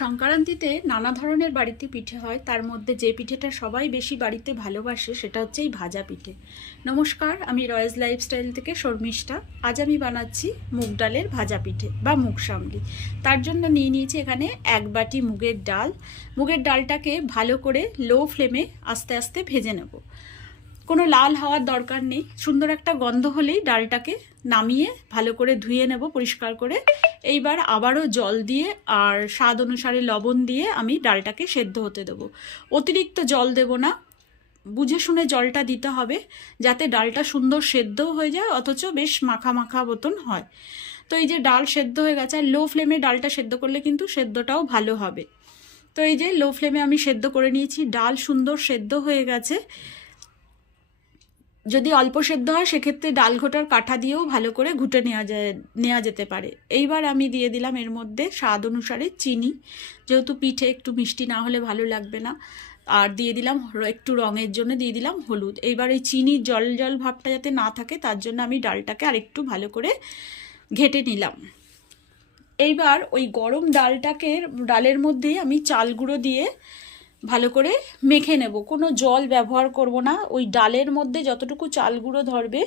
সংক্রান্তিতে নানা ধরনের বাড়িতে পিঠে হয়, তার মধ্যে যে পিঠেটা সবাই বেশি বাড়িতে ভালোবাসে সেটা হচ্ছে এই ভাজা পিঠে। নমস্কার, আমি রয়েজ লাইফস্টাইল থেকে শর্মিষ্ঠা। আজ আমি বানাচ্ছি মুগ ডালের ভাজা পিঠে বা মুগ সামলি। তার জন্য নিয়ে নিয়েছি এখানে 1 বাটি মুগের ডাল। মুগের ডালটাকে ভালো করে লো ফ্লেমে আস্তে আস্তে ভেজে নেব। কোনো লাল হওয়ার দরকার নেই, সুন্দর একটা গন্ধ হলেই ডালটাকে নামিয়ে ভালো করে ধুয়ে নেব পরিষ্কার করে। এইবার আবারও জল দিয়ে আর স্বাদ অনুসারে লবণ দিয়ে আমি ডালটাকে সেদ্ধ হতে দেব। অতিরিক্ত জল দেব না, বুঝে শুনে জলটা দিতে হবে যাতে ডালটা সুন্দর সেদ্ধও হয়ে যায় অথচ বেশ মাখা মাখা মতন হয়। তো এই যে ডাল সেদ্ধ হয়ে গেছে, আর লো ফ্লেমে ডালটা সেদ্ধ করলে কিন্তু সেদ্ধটাও ভালো হবে। তো এই যে লো ফ্লেমে আমি সেদ্ধ করে নিয়েছি, ডাল সুন্দর সেদ্ধ হয়ে গেছে। যদি অল্প সেদ্ধ হয় সেক্ষেত্রে ডাল ঘোটার কাঠা দিয়েও ভালো করে ঘুটে নেওয়া যেতে পারে। এইবার আমি দিয়ে দিলাম এর মধ্যে স্বাদ অনুসারে চিনি, যেহেতু পিঠে একটু মিষ্টি না হলে ভালো লাগবে না। আর দিয়ে দিলাম একটু রঙের জন্য দিয়ে দিলাম হলুদ। এইবার এই চিনির জল জল ভাবটা যাতে না থাকে তার জন্য আমি ডালটাকে আরেকটু ভালো করে ঘেটে নিলাম। এইবার ওই গরম ডালের মধ্যে আমি চাল গুঁড়ো দিয়ে ভালো করে মেখে নেব। কোনো জল ব্যবহার করব না, ওই ডালের মধ্যে যতটুকু চাল গুঁড়ো ধরবে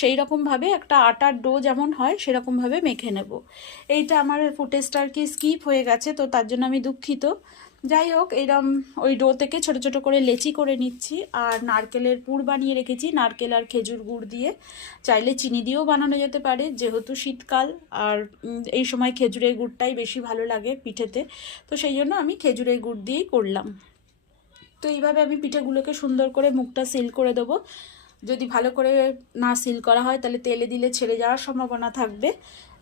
সেই রকমভাবে একটা আটার ডো যেমন হয় সেরকমভাবে মেখে নেব। এইটা আমার ফুটেজটা আর কি স্কিপ হয়ে গেছে, তো তার জন্য আমি দুঃখিত। যাই হোক, এইরকম ওই ডো থেকে ছোট ছোট করে লেচি করে নিচ্ছি। আর নারকেলের পুর বানিয়ে রেখেছি নারকেল আর খেজুর গুড় দিয়ে, চাইলে চিনি দিয়েও বানানো যেতে পারে যেহেতু শীতকাল, আর এই সময় খেজুরের গুড়টাই বেশি ভালো লাগে পিঠেতে, তো সেই জন্য আমি খেজুরের গুড় দিয়েই করলাম। তো এইভাবে আমি পিঠেগুলোকে সুন্দর করে মুখটা সিল করে দেবো। যদি ভালো করে না সিল করা হয় তাহলে তেলে দিলে ছেড়ে যাওয়ার সম্ভাবনা থাকবে,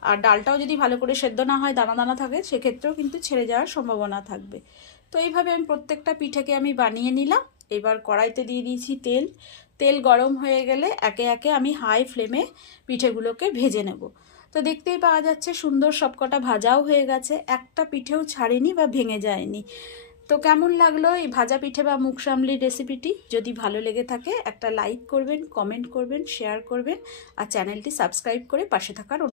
আর ডালটাও যদি ভালো করে সেদ্ধ না হয় দানা দানা থাকে সেক্ষেত্রেও কিন্তু ছেড়ে যাওয়ার সম্ভাবনা থাকবে। তো এইভাবে আমি প্রত্যেকটা পিঠেকে আমি বানিয়ে নিলাম। এবার কড়াইতে দিয়ে দিয়েছি তেল। তেল গরম হয়ে গেলে একে একে আমি হাই ফ্লেমে পিঠেগুলোকে ভেজে নেব। তো দেখতেই পাওয়া যাচ্ছে সুন্দর সবকটা ভাজাও হয়ে গেছে, একটা পিঠেও ছাড়েনি বা ভেঙে যায়নি। তো কেমন লাগলো এই ভাজা পিঠে বা মুগ সামলির রেসিপিটি? যদি ভালো লেগে থাকে একটা লাইক করবেন, কমেন্ট করবেন, শেয়ার করবেন আর চ্যানেলটি সাবস্ক্রাইব করে পাশে থাকার